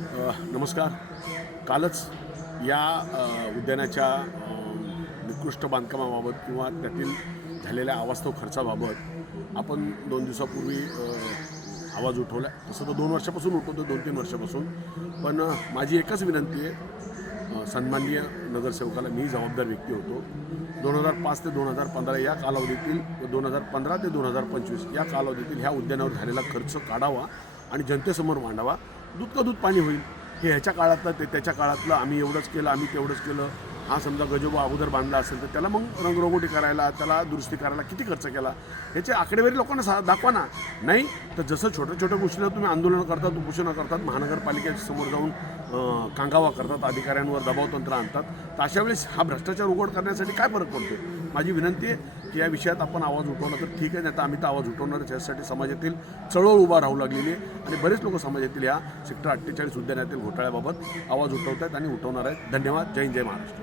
नमस्कार. कालच या उद्यानाच्या निकृष्ट बांधकामाबाबत किंवा त्यातील झालेल्या अवास्तव खर्चाबाबत आपण 2 दिवसापूर्वी आवाज उठवला. तसं तर 2 वर्षापासून उठवतो, 2-3 वर्षापासून. पण माझी एकच विनंती आहे, सन्माननीय नगरसेवकाला, मी जबाबदार व्यक्ती होतो. 2005 ते 2015 या कालावधीतील, 2015 ते 2025 या कालावधीतील ह्या उद्यानावर झालेला खर्च काढावा आणि जनतेसमोर मांडावा. दूध का दूध पाणी होईल. हे ह्याच्या काळातलं, ते त्याच्या काळातलं, आम्ही एवढंच केलं, आम्ही तेवढंच केलं. हा समजा गजोबा अगोदर बांधला असेल तर त्याला मग रंगरंगोटी करायला, त्याला दुरुस्ती करायला किती खर्च केला, ह्याची आकडेवारी लोकांना दाखवा ना. नाही तर जसं छोट्या छोट्या गोष्टीला तुम्ही आंदोलनं करतात, उपोषणं करतात, महानगरपालिकेच्या समोर जाऊन कांगावा करतात, अधिकाऱ्यांवर दबावतंत्र आणतात, तर अशा वेळेस हा भ्रष्टाचार उघड करण्यासाठी काय फरक पडतो. माझी विनंती आहे की या विषयात आपण आवाज उठवला तर ठीक आहे, नाही तर आम्ही तर आवाज उठवणारच. यासाठी समाजातील चळवळ उभा राहू लागलेली आहे आणि बरेच लोक समाजातील या सेक्टर 48 उद्यानातील घोटाळ्याबाबत आवाज उठवत आहेत आणि उठवणार आहेत. धन्यवाद. जय हिंद, जय महाराष्ट्र.